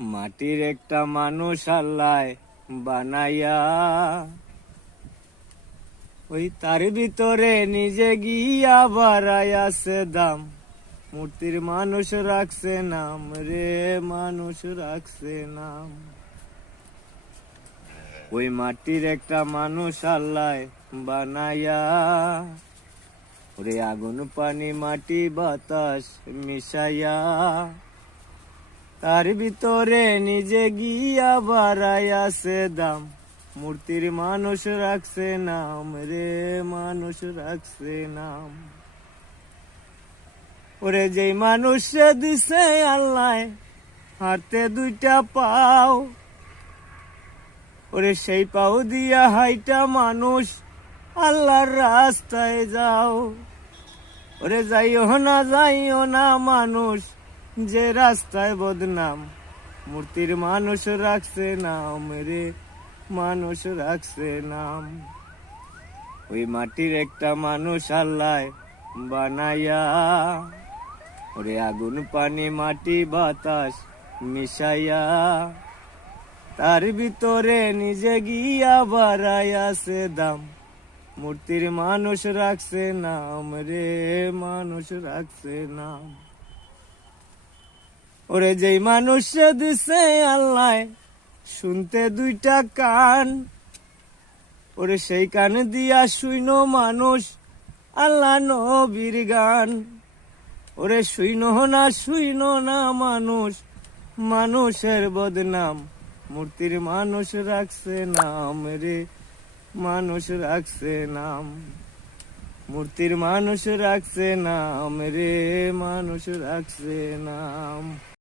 মাটির একটা মানুষ আল্লাহ বানাইয়া, ওই তার ভিতরে নিজে গিয়া বাড়াইয়াছে দাম। মূর্তির মানুষ রাখছে নাম রে, মানুষ রাখছে নাম। ওই মাটির একটা মানুষ আল্লাহ বানাইয়া, ওরে আগুন পানি মাটি বাতাস মিশাইয়া, তার ভিতরে নিজে গিয়া বাড়াইয়াছে দাম। মূর্তির মানুষ রাখছে নাম রে, মানুষ রাখছে নাম। ওরে যেই মানুষ দিছে আল্লাহ হাতে দুইটা পাও, ওরে সেই পাও দিয়া হাইটা মানুষ আল্লাহর রাস্তায় যাও। ওরে যাইও না মানুষ যে রাস্তায় বদনাম। মূর্তির মানুষ রাখছে নাম রে, মানুষ রাখছে নাম। ওই মাটির একটা মানুষ আল্লাহ বানাইয়া, ওরে আগুন পানি মাটি বাতাস মিশাইয়া, তার ভিতরে নিজে গিয়া বাড়াইয়াছে দাম। মূর্তির মানুষ রাখছে নাম রে, মানুষ রাখছে নাম। ওরে যেই মানুষ দিছে আল্লাহ শুনতে দুইটা কান, ওরে সেই কান দিয়া শুইনো মানুষ আল্লাহ নবীর গান। ওরে শুইনো না মানুষ মানুষের বদনাম। মূর্তির মানুষ রাখছে নাম রে, মানুষ রাখছে নাম। মূর্তির মানুষ রাখছে নাম রে, মানুষ রাখছে নাম।